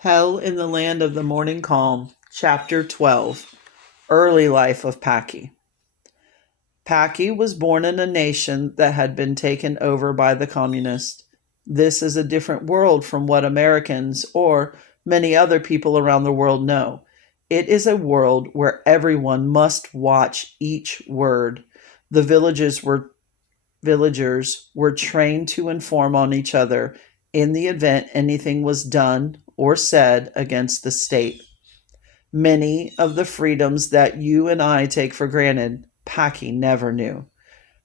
Hell in the Land of the Morning Calm, Chapter 12, Early Life of Packy. Packy was born in a nation that had been taken over by the communists. This is a different world from what Americans or many other people around the world know. It is a world where everyone must watch each word. The villagers were trained to inform on each other in the event anything was done or said against the state. Many of the freedoms that you and I take for granted, Packy never knew.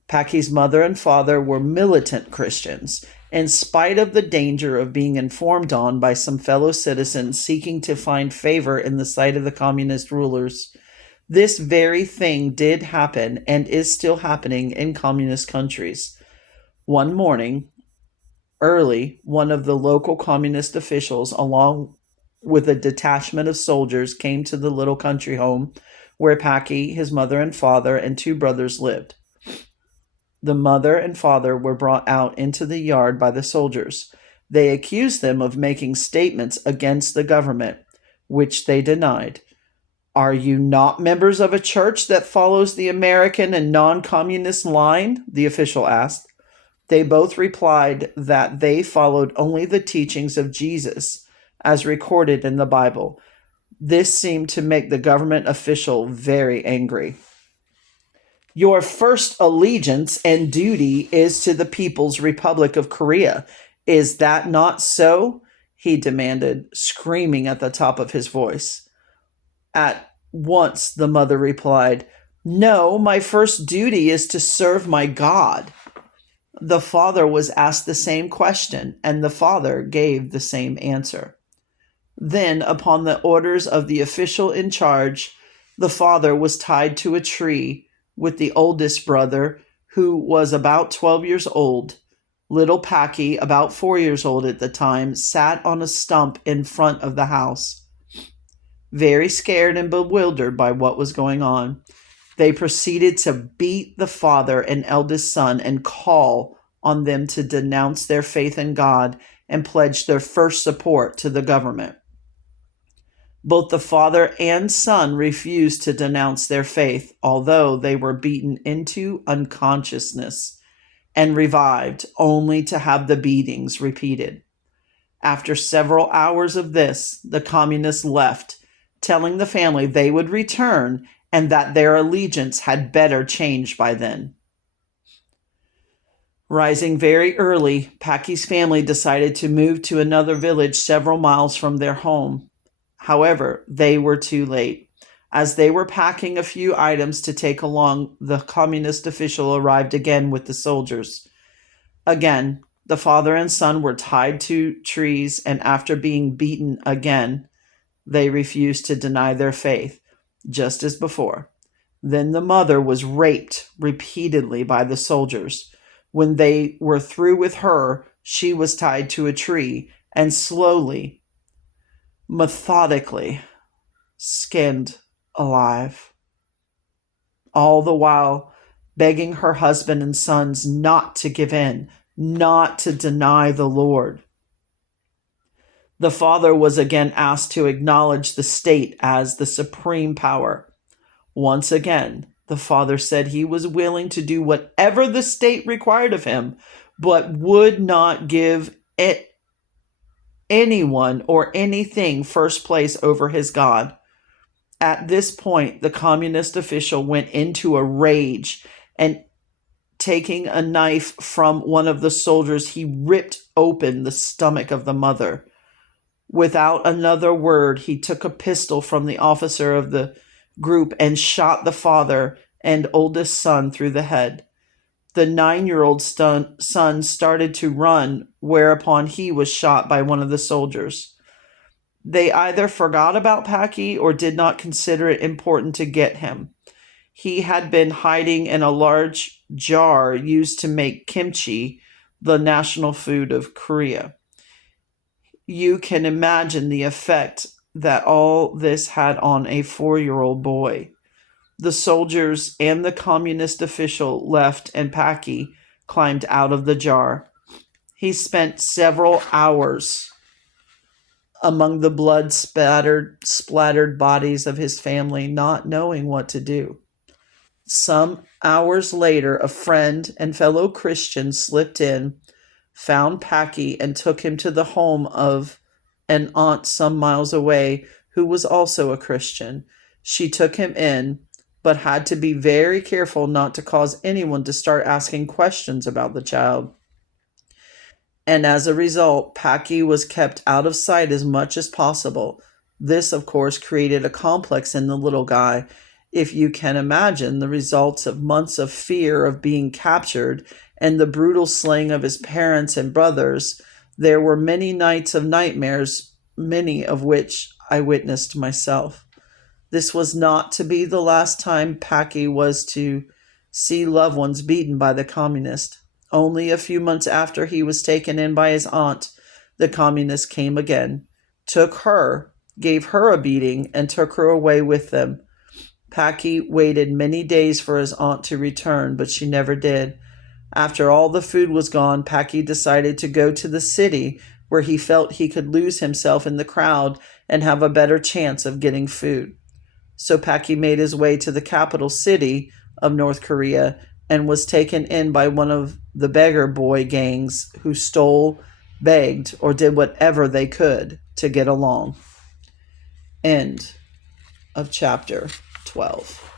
Packy's mother and father were militant Christians, in spite of the danger of being informed on by some fellow citizens seeking to find favor in the sight of the communist rulers. This very thing did happen and is still happening in communist countries. One morning, early, one of the local communist officials, along with a detachment of soldiers, came to the little country home where Packy, his mother and father, and two brothers lived. The mother and father were brought out into the yard by the soldiers. They accused them of making statements against the government, which they denied. "Are you not members of a church that follows the American and non-communist line?" the official asked. They both replied that they followed only the teachings of Jesus, as recorded in the Bible. This seemed to make the government official very angry. "Your first allegiance and duty is to the People's Republic of Korea. Is that not so?" he demanded, screaming at the top of his voice. At once the mother replied, "No, my first duty is to serve my God." The father was asked the same question, and the father gave the same answer. Then, upon the orders of the official in charge, the father was tied to a tree with the oldest brother, who was about 12 years old. Little Packy, about 4 years old at the time, sat on a stump in front of the house, very scared and bewildered by what was going on. They proceeded to beat the father and eldest son and call on them to denounce their faith in God and pledge their first support to the government. Both the father and son refused to denounce their faith, although they were beaten into unconsciousness and revived, only to have the beatings repeated. After several hours of this, the communists left, telling the family they would return and that their allegiance had better changed by then. Rising very early, Packy's family decided to move to another village several miles from their home. However, they were too late. As they were packing a few items to take along, the communist official arrived again with the soldiers. Again, the father and son were tied to trees, and after being beaten again, they refused to deny their faith, just as before. Then the mother was raped repeatedly by the soldiers. When they were through with her, she was tied to a tree and slowly, methodically skinned alive, all the while begging her husband and sons not to give in, not to deny the Lord. The father was again asked to acknowledge the state as the supreme power. Once again, the father said he was willing to do whatever the state required of him, but would not give anyone or anything first place over his God. At this point, the communist official went into a rage and, taking a knife from one of the soldiers, he ripped open the stomach of the mother. Without another word, he took a pistol from the officer of the group and shot the father and oldest son through the head. The 9-year-old son started to run, whereupon he was shot by one of the soldiers. They either forgot about Packy or did not consider it important to get him. He had been hiding in a large jar used to make kimchi, the national food of Korea. You can imagine the effect that all this had on a 4-year-old boy. The soldiers and the communist official left, and Packy climbed out of the jar. He spent several hours among the blood splattered bodies of his family, not knowing what to do. Some hours later, a friend and fellow Christian slipped in, found Packy, and took him to the home of an aunt some miles away who was also a Christian. She took him in, but had to be very careful not to cause anyone to start asking questions about the child. And as a result, Packy was kept out of sight as much as possible. This, of course, created a complex in the little guy. If you can imagine the results of months of fear of being captured and the brutal slaying of his parents and brothers, there were many nights of nightmares, many of which I witnessed myself. This was not to be the last time Packy was to see loved ones beaten by the communists. Only a few months after he was taken in by his aunt, the communists came again, took her, gave her a beating, and took her away with them. Packy waited many days for his aunt to return, but she never did. After all the food was gone, Packy decided to go to the city where he felt he could lose himself in the crowd and have a better chance of getting food. So Packy made his way to the capital city of North Korea and was taken in by one of the beggar boy gangs who stole, begged, or did whatever they could to get along. End of chapter 12.